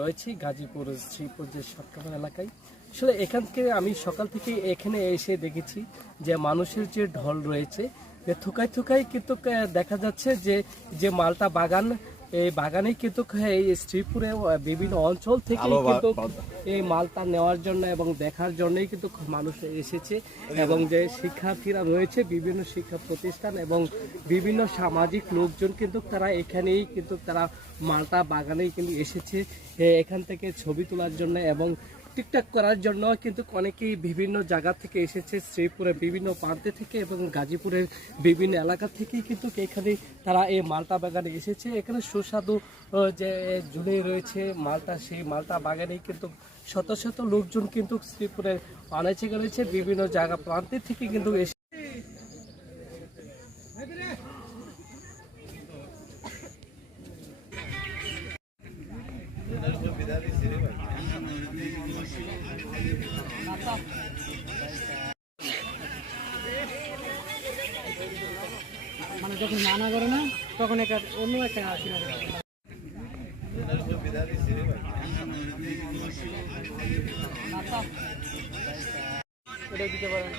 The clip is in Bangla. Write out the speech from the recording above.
রয়েছি গাজীপুর শ্রীপুর যে সটকাবান এলাকায়। আসলে এখান থেকে আমি সকাল থেকে এখানে এসে দেখেছি যে মানুষের যে ঢল রয়েছে, যে থুকায় থুকায় কিন্তু দেখা যাচ্ছে যে যে মালটা বাগান, এই বাগানে কিন্তু এই শ্রীপুরে বিভিন্ন অঞ্চল থেকে কিন্তু এই মালটা নেওয়ার জন্য এবং দেখার জন্যই কিন্তু মানুষ এসেছে। এবং যে শিক্ষার্থীরা রয়েছে বিভিন্ন শিক্ষা প্রতিষ্ঠান এবং বিভিন্ন সামাজিক লোকজন কিন্তু তারা এখানেই কিন্তু তারা মালটা বাগানেই কিন্তু এসেছে এখান থেকে ছবি তোলার জন্য এবং টিকটক করার জন্য। কিন্তু অনেকেই বিভিন্ন জায়গা থেকে এসেছে, শ্রীপুরের বিভিন্ন প্রান্তে থেকে এবং গাজীপুরের বিভিন্ন এলাকা থেকেই কিন্তু এখানে তারা এই মালটা বাগানে এসেছে। এখানে সুস্বাদু যে ঝুলে রয়েছে মালটা, সেই মালটা বাগানেই কিন্তু শত শত লোকজন কিন্তু শ্রীপুরের আনাচে রয়েছে বিভিন্ন জায়গা প্রান্তে থেকে কিন্তু এসে মানে যখন মানা করে না তখন একটা অন্য একটা আসে দিতে পারেন।